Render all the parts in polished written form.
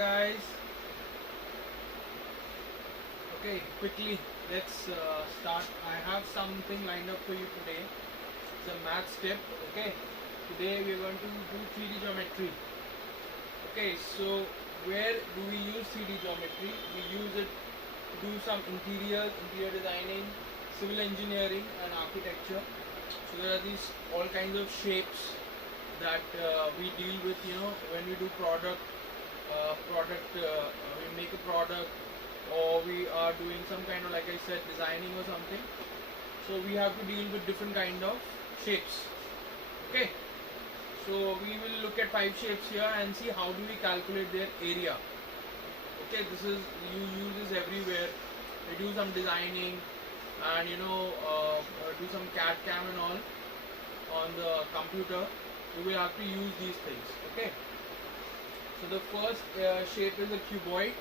guys. Okay, quickly let's start. I have something lined up for you today. It's a maths tip. Okay, today we are going to do 3D geometry. Okay, so where do we use 3D geometry? We use it to do some interior designing, civil engineering, and architecture. So there are these all kinds of shapes that we deal with. When we do we make a product, or we are doing some kind of, like I said, designing or something. So we have to deal with different kind of shapes. Okay, so we will look at 5 shapes here and see how do we calculate their area. Okay, this is, you use this everywhere. We do some designing and do some CAD CAM and all on the computer. You will have to use these things. Okay, so the first shape is a cuboid.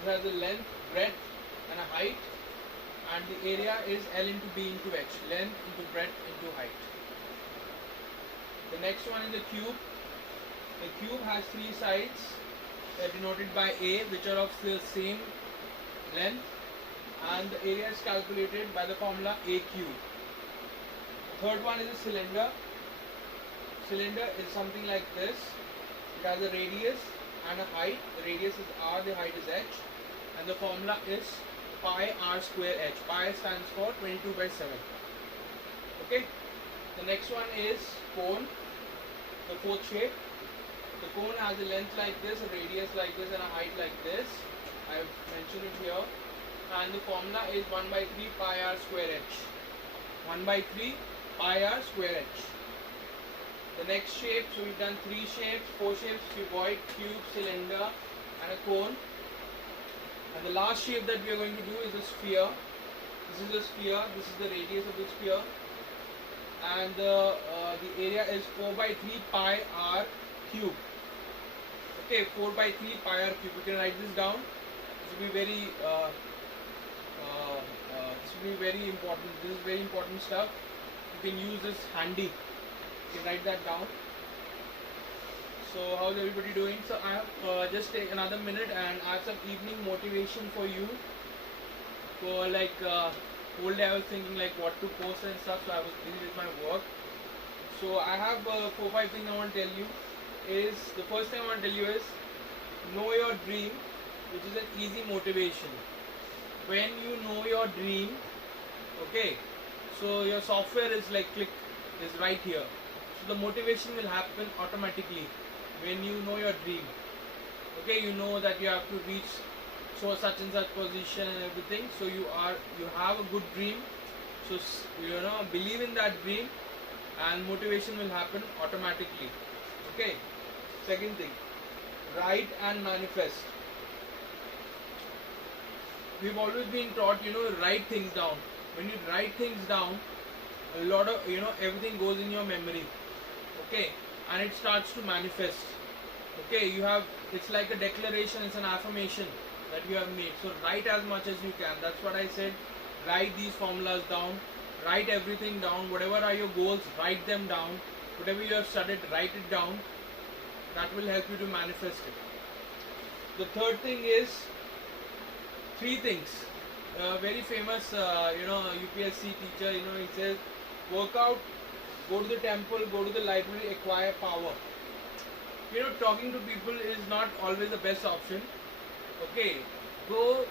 It has a length, breadth and a height, and the area is L into B into H, length into breadth into height. The next one is the cube. The cube has 3 sides denoted by A, which are of the same length, and the area is calculated by the formula A cube. The third one is a cylinder. Cylinder is something like this. It has a radius and a height. The radius is R, the height is H, and the formula is pi r square h. Pi stands for 22 by 7. Okay. The next one is cone, the fourth shape. The cone has a length like this, a radius like this, and a height like this. I have mentioned it here. And the formula is 1 by 3 pi r square h. 1 by 3 pi r square h. The next shape, so we've done 3 shapes, 4 shapes: cuboid, cube, cylinder, and a cone. And the last shape that we are going to do is a sphere. This is a sphere. This is the radius of the sphere, and the area is 4 by 3 pi r cube. Okay, 4 by 3 pi r cube. You can write this down. This will be very important. This is very important stuff. You can use this handy. You can write that down. So how's everybody doing? So I have just take another minute, and I have some evening motivation for you. For whole day I was thinking like what to post and stuff, so I was busy with my work. So I have 4-5 things I want to tell you. The first thing I want to tell you is know your dream, which is an easy motivation. When you know your dream, okay, so your software is like click, is right here. So the motivation will happen automatically when you know your dream. Okay, you know that you have to reach such and such position and everything. So you have a good dream. So believe in that dream, and motivation will happen automatically. Okay. Second thing, write and manifest. We've always been taught, write things down. When you write things down, a lot of everything goes in your memory. Okay, and it starts to manifest. Okay, it's like a declaration, it's an affirmation that you have made. So write as much as you can. That's what I said. Write these formulas down. Write everything down. Whatever are your goals, write them down. Whatever you have studied, write it down. That will help you to manifest it. The third thing is 3 things. Very famous, UPSC teacher, he says, work out, go to the temple, go to the library, acquire power. Talking to people is not always the best option. Okay, go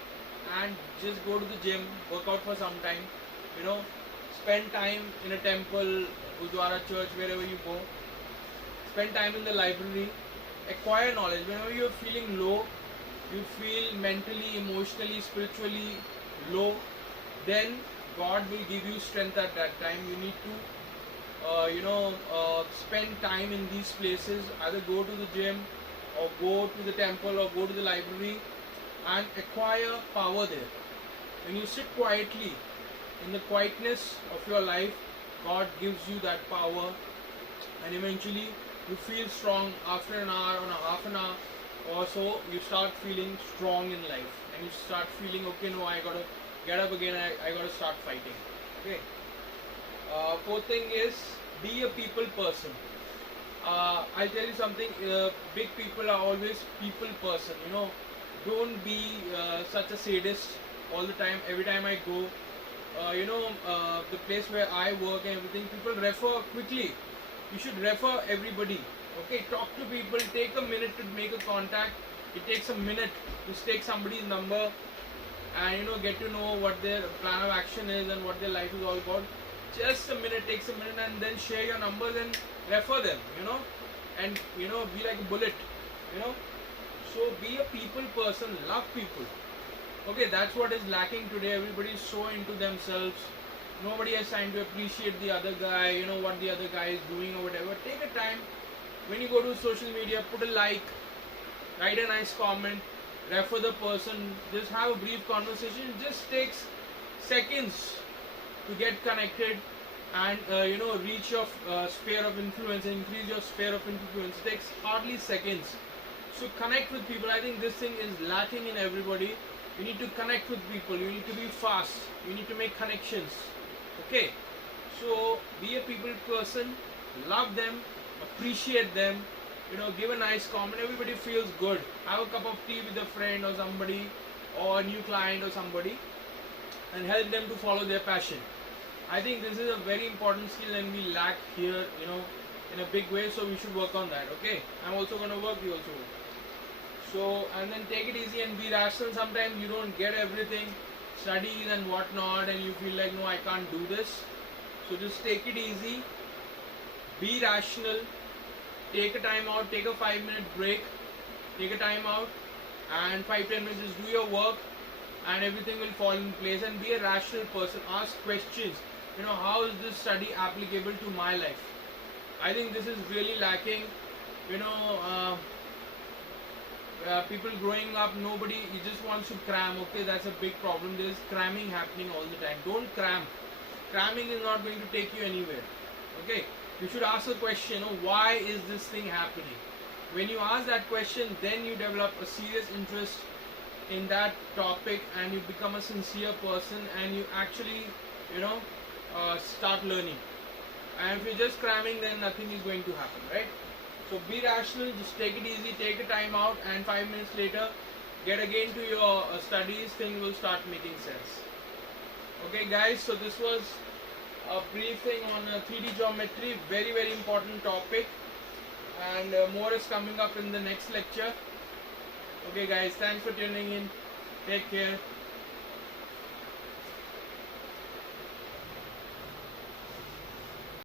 and just go to the gym, work out for some time. Spend time in a temple, Gurdwara, church, wherever you go. Spend time in the library, acquire knowledge. Whenever you're feeling low, you feel mentally, emotionally, spiritually low, then God will give you strength at that time. You need to spend time in these places. Either go to the gym, or go to the temple, or go to the library, and acquire power there. When you sit quietly, in the quietness of your life, God gives you that power, and eventually you feel strong. After an hour or half an hour or so, you start feeling strong in life, and you start feeling, okay, no, I gotta get up again, I gotta start fighting. Okay. Fourth thing is be a people person. I'll tell you something. Big people are always people person. Don't be such a sadist all the time. Every time I go, the place where I work and everything, people refer quickly. You should refer everybody. Okay, talk to people. Take a minute to make a contact. It takes a minute to take somebody's number and get to know what their plan of action is and what their life is all about. Just a minute, takes a minute, and then share your numbers and refer them. And be like a bullet. You know, so be a people person. Love people. Okay, that's what is lacking today. Everybody is so into themselves. Nobody has time to appreciate the other guy, what the other guy is doing or whatever. Take a time when you go to social media, put a like, write a nice comment, refer the person, just have a brief conversation. It just takes seconds to get connected and reach your sphere of influence and increase your sphere of influence. It takes hardly seconds. So connect with people. I think this thing is lacking in everybody. You need to connect with people. You need to be fast. You need to make connections. Okay. So be a people person. Love them. Appreciate them. Give a nice comment. Everybody feels good. Have a cup of tea with a friend or somebody, or a new client or somebody, and help them to follow their passion. I think this is a very important skill and we lack here, in a big way. So we should work on that. Okay. I'm also going to work. You also work. So, and then take it easy and be rational. Sometimes you don't get everything, studies and whatnot, and you feel like, no, I can't do this. So just take it easy, be rational, take a time out, take a 5-minute break, take a time out, and 5-10 minutes, just do your work, and everything will fall in place. And be a rational person. Ask questions. How is this study applicable to my life? I think this is really lacking. People growing up, he just wants to cram. Okay, that's a big problem. There's cramming happening all the time. Don't cram. Cramming is not going to take you anywhere. Okay, you should ask a question. Why is this thing happening? When you ask that question, then you develop a serious interest in that topic and you become a sincere person and you actually, start learning. And if you're just cramming, then nothing is going to happen, right? So be rational, just take it easy, take a time out, and 5 minutes later, get again to your studies, things will start making sense. Okay guys, so this was a briefing on 3D geometry, very very important topic, and more is coming up in the next lecture. Okay guys, thanks for tuning in, take care.